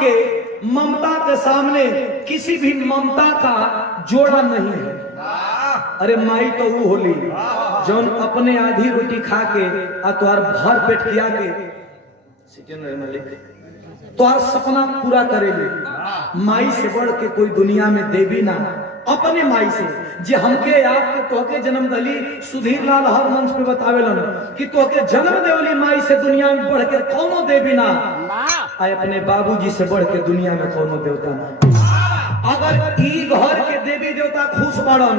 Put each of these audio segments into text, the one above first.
के ममता के सामने किसी भी ममता का जोड़ा नहीं है। अरे माई तो वो होली जौन अपने आधी रोटी खा के आ तुहार भर पेट किया के तुहार सपना पूरा करेली। माई से बढ़ के कोई दुनिया में देवी ना, अपने माई से जे हमके आपके तोहके जन्म दली। सुधीर लाल हर मंच पे बतावेलन कि तोहके जन्म देवली माई से दुनिया में बढ़ के कौनो देवी ना, आए अपने बाबूजी से बढ़ के दुनिया में कौनो देवता ना। अगर ई घर के देवी देवता खुश पड़न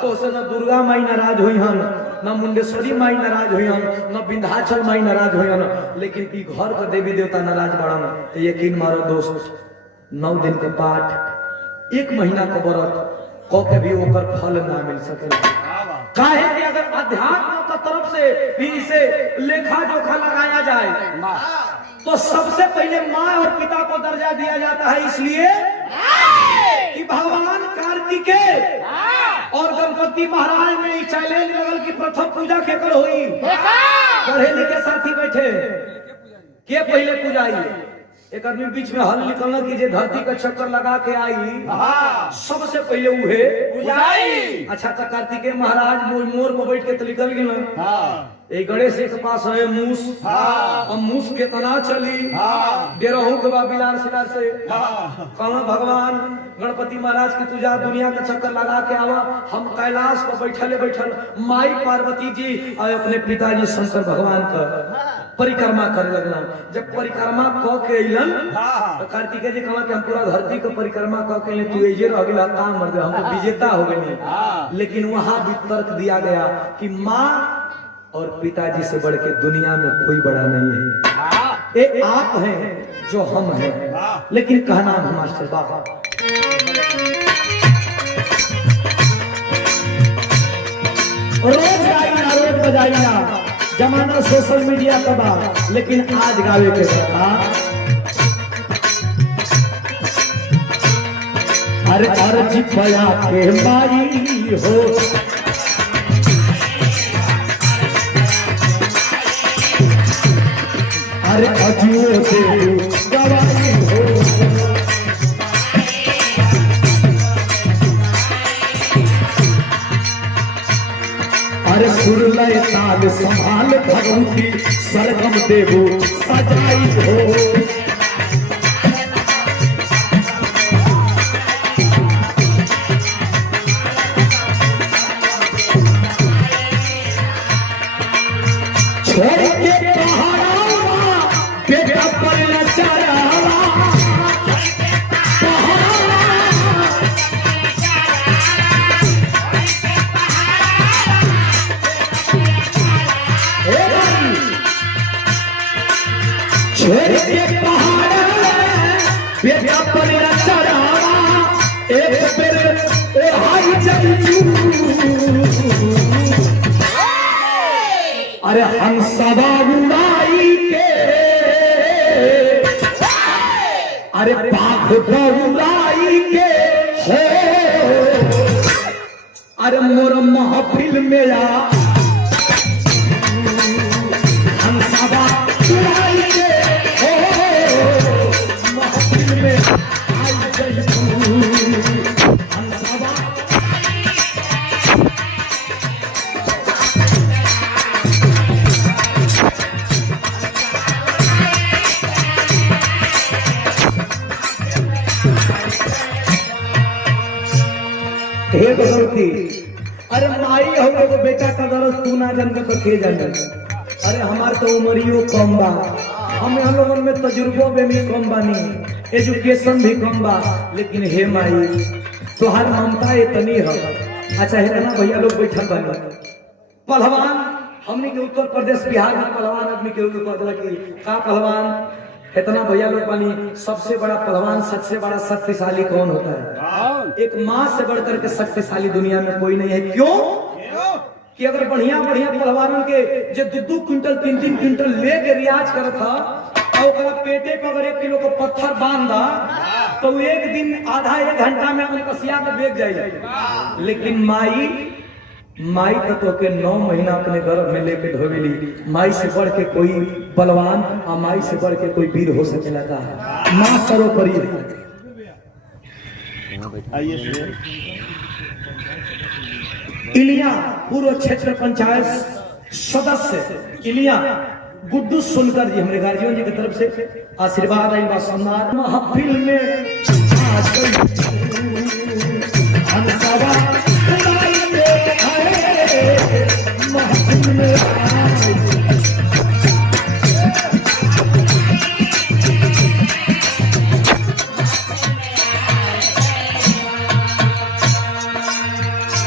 तो से न दुर्गा माई नाराज हुई हन, न मुंडेश्वरी माई नाराज हुई हन, न विंध्याचल माई नाराज हुई हन, लेकिन ई घर का देवी देवता नाराज पड़न तो यकीन मारो दोस्त 9 दिन का पाठ 1 महीना का व्रत को के भी ओकर फल ना मिल सके। काहे कि अगर अध्यात्म की तरफ से भी इसे लेखा जोखा लगाया जाए तो सबसे पहले माँ और पिता को दर्जा दिया जाता है, इसलिए कि भगवान कार्तिकेय और गणपति महाराज में चैलेंज लगल कि प्रथम पूजा केकर हुई। पढ़े लिखे साथी बैठे के पहले पूजाई। एक आदमी बीच में हल निकलना कि जे धरती का चक्कर लगा के आई सबसे पहले उहे पूजाई। अच्छा तो कार्तिकेय महाराज मोर में बैठ के तो निकल गए। गणेश के पास है मूस, और मूस कितना चली डेरहू के बिलार सिलार से कहा भगवान गणपति महाराज की तुझा दुनिया का चक्कर लगा के आवा। हम कैलाश पर बैठल माई पार्वती जी और अपने पिताजी शंकर भगवान का परिक्रमा करे लगना। जब परिक्रमा क के अइलन तो कार्तिकेय जी कहा कि हम पूरा धरती का परिक्रमा क के तू एजे रह गेला काम मर गए, हम तो विजेता हो गए। लेकिन वहां भी तर्क दिया गया कि माँ और पिताजी से बढ़ के दुनिया में कोई बड़ा नहीं है। ये आप हैं जो हम हैं, लेकिन कहना हम मास्टर बाबा रोज गाइना रोज बजाइना, जमाना सोशल मीडिया का बात, लेकिन आज गावे के साथ हर अर्ज पया के माई हो। अरे अजियो से गवाही हो। अरे सुरलय ताल संभाल भगवती सरगम देवो सजाई हो। अरे हंसवा उड़ाई के, अरे बाघ उड़ाई के हो। अरे मोर महफिल में आ हंसवा उड़ाई के हो। महफिल में आई गई हंसवा। हे भगवती, अरे माई हो तो बेटा का दर्द तू ना जान तो के जाने। अरे हमार तो उमरियो कम बा, हम लोगों में तजुर्बो में भी कम बानी, एजुकेशन भी कम बा, लेकिन हे माई तोहार ममता इतनी है। अच्छा है ना भैया लोग बैठल बानी पहलवान, हमने के उत्तर प्रदेश बिहार में पहलवान आदमी के का पहलवान इतना भैया लोग बानी। सबसे बड़ा पहलवान सबसे बड़ा शक्तिशाली कौन होता है? एक माँ से बढ़कर के शक्तिशाली दुनिया में कोई नहीं है। क्यों कि अगर बढ़िया बढ़िया पहलवानों के जो 2-2 क्विंटल 3-3 क्विंटल ले के रियाज करत था और पेटे पर अगर 1 किलो का पत्थर बांधा तो एक दिन आधा 1 घंटा में अपने कसिया में बेच जाए। लेकिन माई माई तो के 9 महीना अपने गर्भ में लेके ढोवेली। माई से बढ़ के कोई बलवान और माई से बढ़ के कोई वीर हो सकेला का? माँ सर्वोपरि है। इलिया पूर्व क्षेत्र पंचायत सदस्य इलिया गुड्डू सुनकर जी, हमारे गार्जियन जी की तरफ से आशीर्वाद आई बात सम्मान। महफिल में महफिल में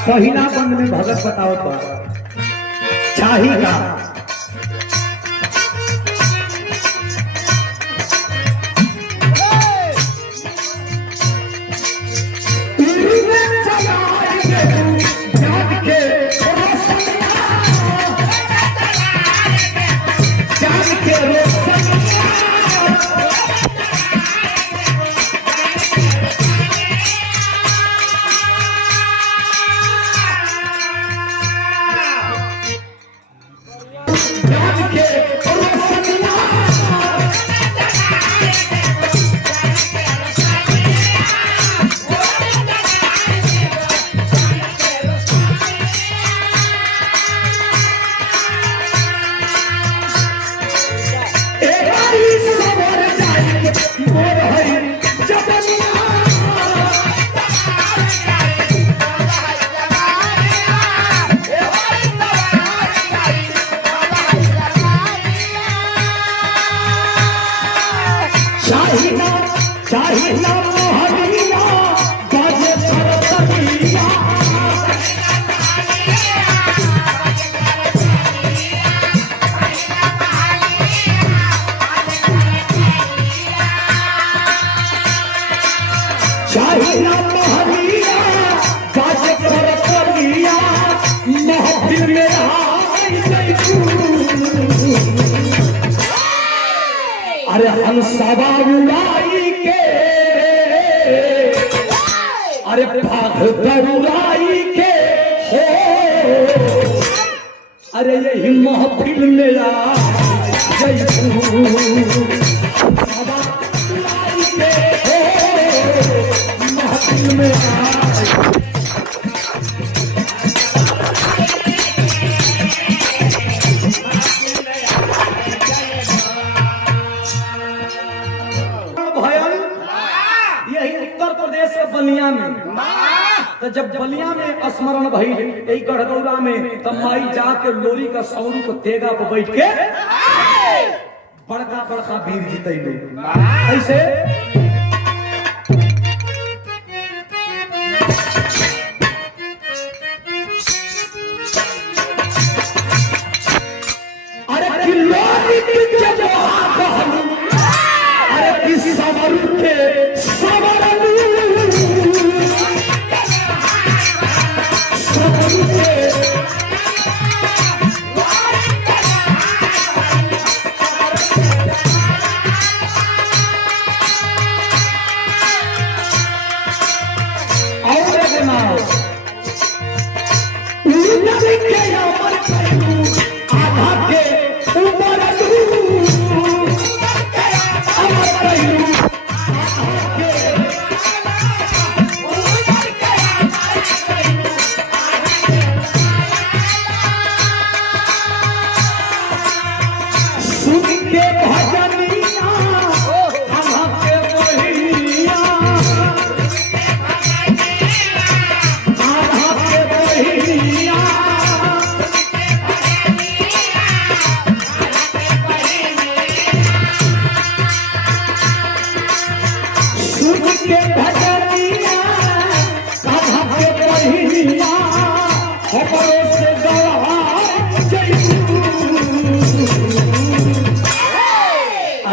पहिला बंद में भगत बताओ तो चाहिएगा अरे हंसवा उड़ाई के, अरे भाग दौड़ाई के हो, अरे यही महफिल मेरा हंसवा उड़ाई के हो, महफिल मेरा। बलिया में तो जब बलिया में स्मरण भई गढ़गौरा में तब माई जाके लोरी का सौरू को तेगा पर बैठ के बड़का बड़का वीर जीते लोग ऐसे। अरे लोरी के अरे किसी सवरू के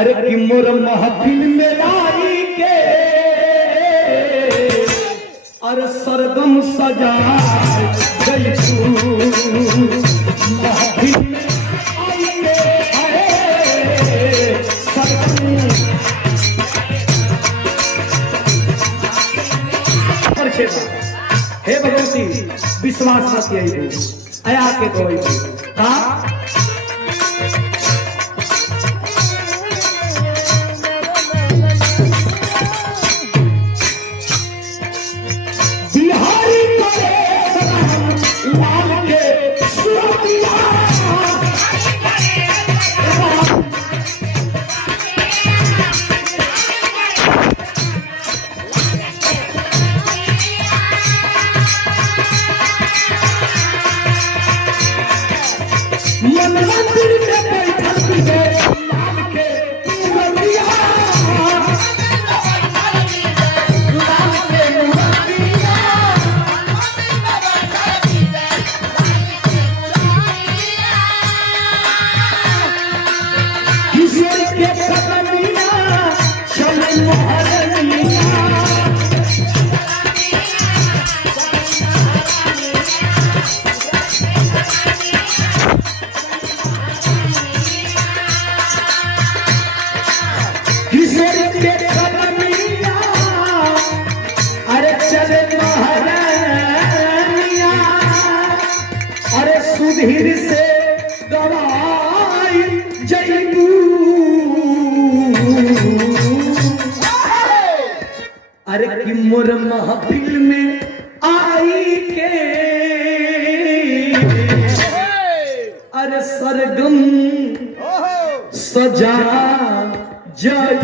अरे कि मोर महफिल में लाई के, अरे सरगम सजा जयतू महफिल में आई के, सरगम हे भगवती विश्वास मत यही आया के कोई का बिहारी करे लाल के सुरतिया मंदिर में बैठल है लाल के सुरतिया लाल के सुरतिया किशोर के कदमिया चले मोहरनिया अरे चले महारानिया अरे सुधीर से दवाई जईबू अरे कि मोर महफिल में आई के अरे सरगम सजा जय